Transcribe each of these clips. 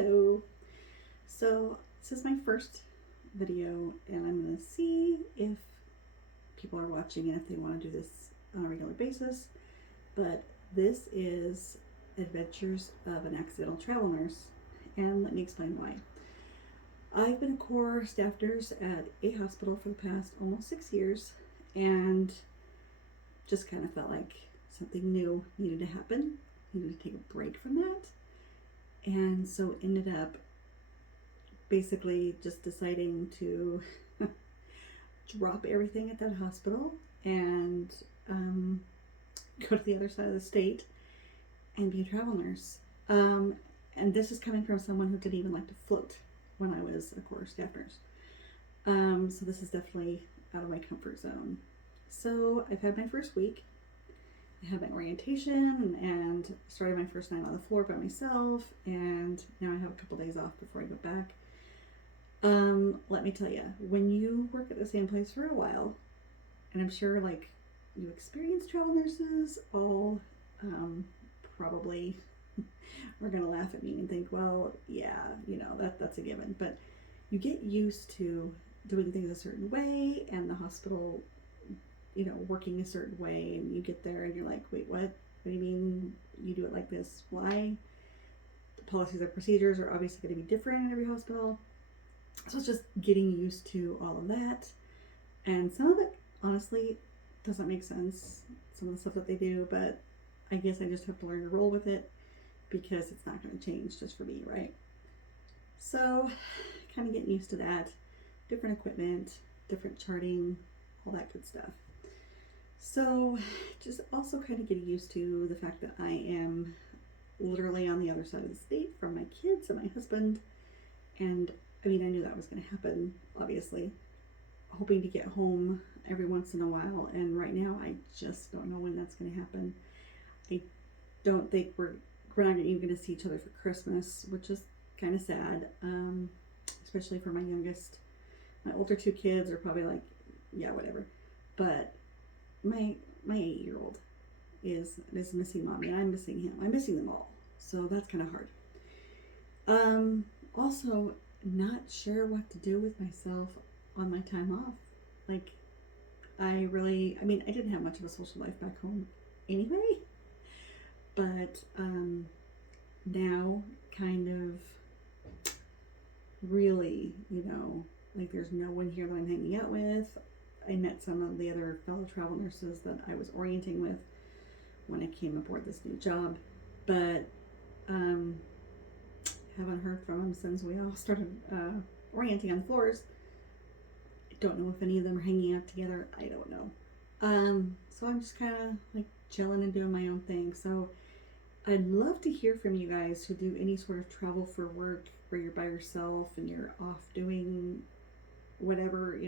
Hello. So this is my first video and I'm going to see if people are watching and if they want to do this on a regular basis. But this is Adventures of an Accidental Travel Nurse, and let me explain why. I've been a core staff nurse at a hospital for the past almost 6 years and just kind of felt like something new needed to happen, needed to take a break from that. And so ended up basically just deciding to drop everything at that hospital and go to the other side of the state and be a travel nurse. And this is coming from someone who didn't even like to float when I was a core staff nurse. So this is definitely out of my comfort zone. So I've had my first week. I had my orientation and started my first night on the floor by myself, and now I have a couple days off before I go back. Let me tell you, when you work at the same place for a while, and I'm sure like you experienced travel nurses all probably are gonna laugh at me and think, well, yeah, that's a given, but you get used to doing things a certain way and the hospital working a certain way, and you get there and you're like, wait, what do you mean you do it like this? Why? The policies and procedures are obviously going to be different in every hospital. So it's just getting used to all of that. And some of it, honestly, doesn't make sense, some of the stuff that they do, but I guess I just have to learn to roll with it because it's not going to change just for me, right? So kind of getting used to that. Different equipment, different charting, all that good stuff. So just also kind of getting used to the fact that I am literally on the other side of the state from my kids and my husband. And I mean, I knew that was going to happen, obviously. Hoping to get home every once in a while. And right now, I just don't know when that's going to happen. I don't think we're not even going to see each other for Christmas, which is kind of sad, especially for my youngest. My older two kids are probably like, yeah, whatever. But my 8-year-old is missing mommy, and I'm missing him. I'm missing them all. So that's kind of hard. Also, not sure what to do with myself on my time off. Like, I didn't have much of a social life back home anyway. But now kind of really, like there's no one here that I'm hanging out with. I met some of the other fellow travel nurses that I was orienting with when I came aboard this new job, but haven't heard from them since we all started orienting on the floors. I don't know if any of them are hanging out together. I don't know. So I'm just kind of like chilling and doing my own thing. So I'd love to hear from you guys who do any sort of travel for work where you're by yourself and you're off doing whatever,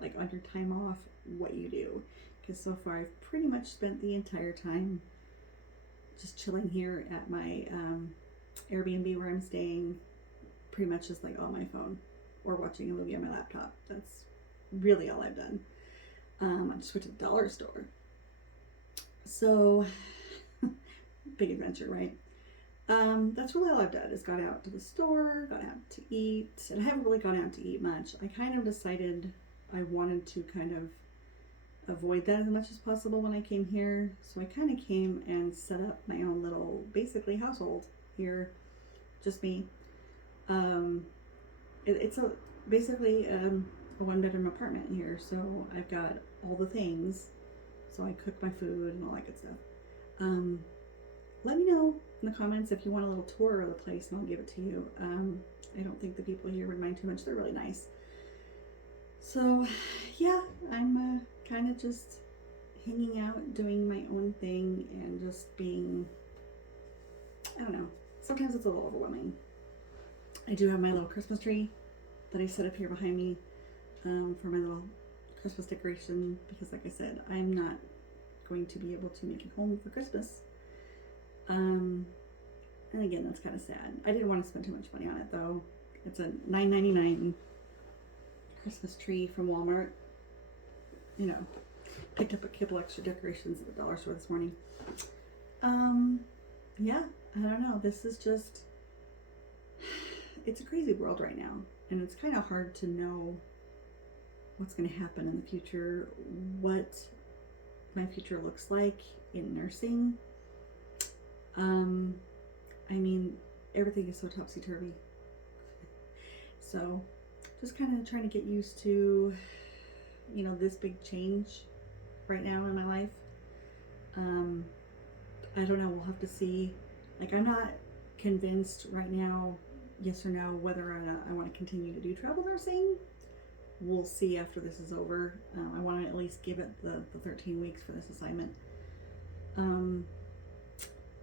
like on your time off, what you do. Because so far I've pretty much spent the entire time just chilling here at my Airbnb where I'm staying, pretty much just like on my phone or watching a movie on my laptop. That's really all I've done. I just went to the dollar store. So, big adventure, right? That's really all I've done is gone out to the store, gone out to eat, and I haven't really gone out to eat much. I kind of decided I wanted to kind of avoid that as much as possible when I came here. So I kind of came and set up my own little, basically, household here, just me. It's basically a 1-bedroom apartment here, so I've got all the things. So I cook my food and all that good stuff. Let me know in the comments if you want a little tour of the place and I'll give it to you. I don't think the people here would mind too much. They're really nice. So yeah, I'm kind of just hanging out, doing my own thing, and just being, I don't know, sometimes it's a little overwhelming. I do have my little Christmas tree that I set up here behind me for my little Christmas decoration because, like I said, I'm not going to be able to make it home for Christmas. And again, that's kind of sad. I didn't want to spend too much money on it though. It's a $9.99 Christmas tree from Walmart. Picked up a couple extra decorations at the dollar store this morning. Yeah, I don't know. This is just it's a crazy world right now, and it's kind of hard to know what's going to happen in the future, what my future looks like in nursing. I mean, everything is so topsy-turvy. So just kind of trying to get used to, you know, this big change right now in my life. I don't know, we'll have to see. Like, I'm not convinced right now, yes or no, whether or not I want to continue to do travel nursing. We'll see after this is over. I want to at least give it the 13 weeks for this assignment.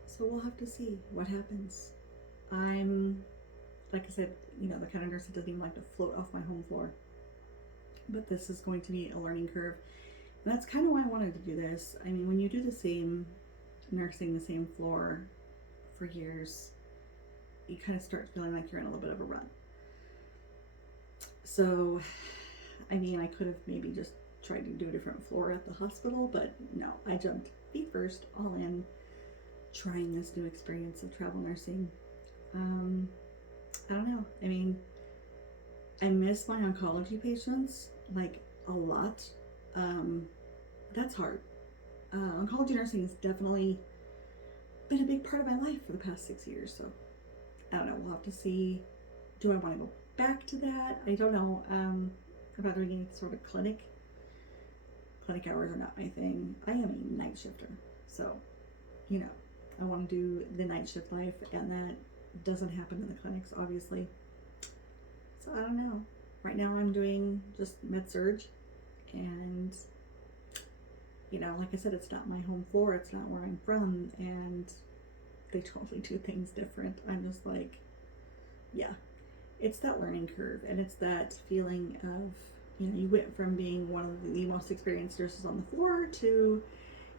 So we'll have to see what happens. I'm, like I said, you know, the kind of nurse that doesn't even like to float off my home floor. But this is going to be a learning curve. And that's kind of why I wanted to do this. I mean, when you do the same nursing, the same floor for years, you kind of start feeling like you're in a little bit of a rut. So, I mean, I could have maybe just tried to do a different floor at the hospital, but no, I jumped feet first, all in, trying this new experience of travel nursing. I don't know. I mean, I miss my oncology patients, like, a lot. That's hard. Oncology nursing has definitely been a big part of my life for the past 6 years, so I don't know. We'll have to see. Do I want to go back to that? I don't know. About doing any sort of clinic. Clinic hours are not my thing. I am a night shifter, so, you know, I want to do the night shift life, and that doesn't happen in the clinics, obviously. So I don't know. Right now I'm doing just med-surg, and, you know, like I said, it's not my home floor, it's not where I'm from, and they totally do things different. I'm just like, yeah, it's that learning curve, and it's that feeling of, you know, you went from being one of the most experienced nurses on the floor to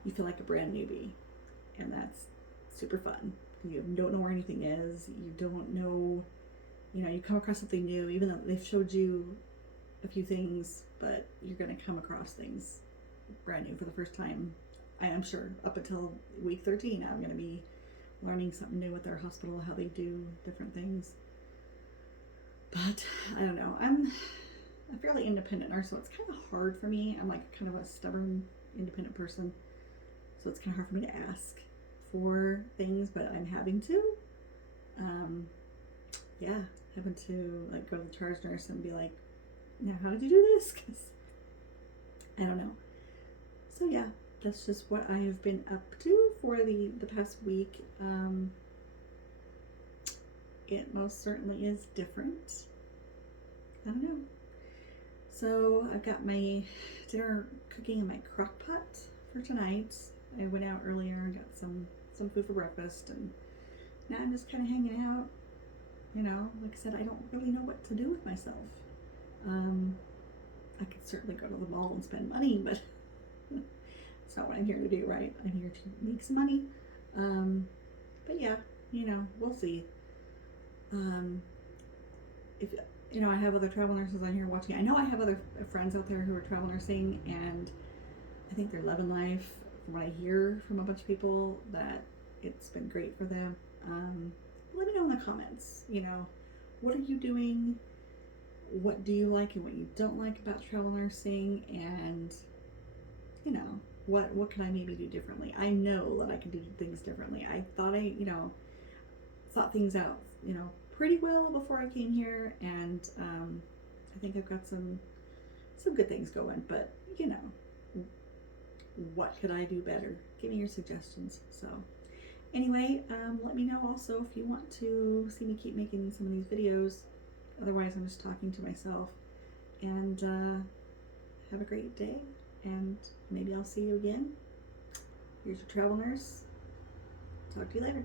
you feel like a brand newbie, and that's super fun. You don't know where anything is, you don't know, you know, you come across something new, even though they've showed you a few things, but you're going to come across things brand new for the first time. I am sure up until week 13 I'm going to be learning something new with their hospital, how they do different things. But I don't know, I'm a fairly independent nurse, so it's kind of hard for me. I'm like kind of a stubborn independent person, so it's kind of hard for me to ask for things, but I'm having to. Yeah, having to like go to the charge nurse and be like, now how did you do this? Because I don't know. So yeah, that's just what I have been up to for the past week. It most certainly is different. I don't know. So I've got my dinner cooking in my crock pot for tonight. I went out earlier and got some food for breakfast, and now I'm just kind of hanging out. You know, like I said, I don't really know what to do with myself. I could certainly go to the mall and spend money, but it's not what I'm here to do, right? I'm here to make some money. But yeah, you know, we'll see. If, you know, I have other travel nurses on here watching. I know I have other friends out there who are travel nursing, and I think they're loving life. From what I hear from a bunch of people, that it's been great for them. Let me know in the comments, you know, what are you doing? What do you like and what you don't like about travel nursing? And, you know, what can I maybe do differently? I know that I can do things differently. I thought thought things out, you know, pretty well before I came here, and I think I've got some good things going, but, you know, what could I do better? Give me your suggestions. So anyway, let me know also if you want to see me keep making some of these videos. Otherwise, I'm just talking to myself. And have a great day, and maybe I'll see you again. Here's your travel nurse. Talk to you later.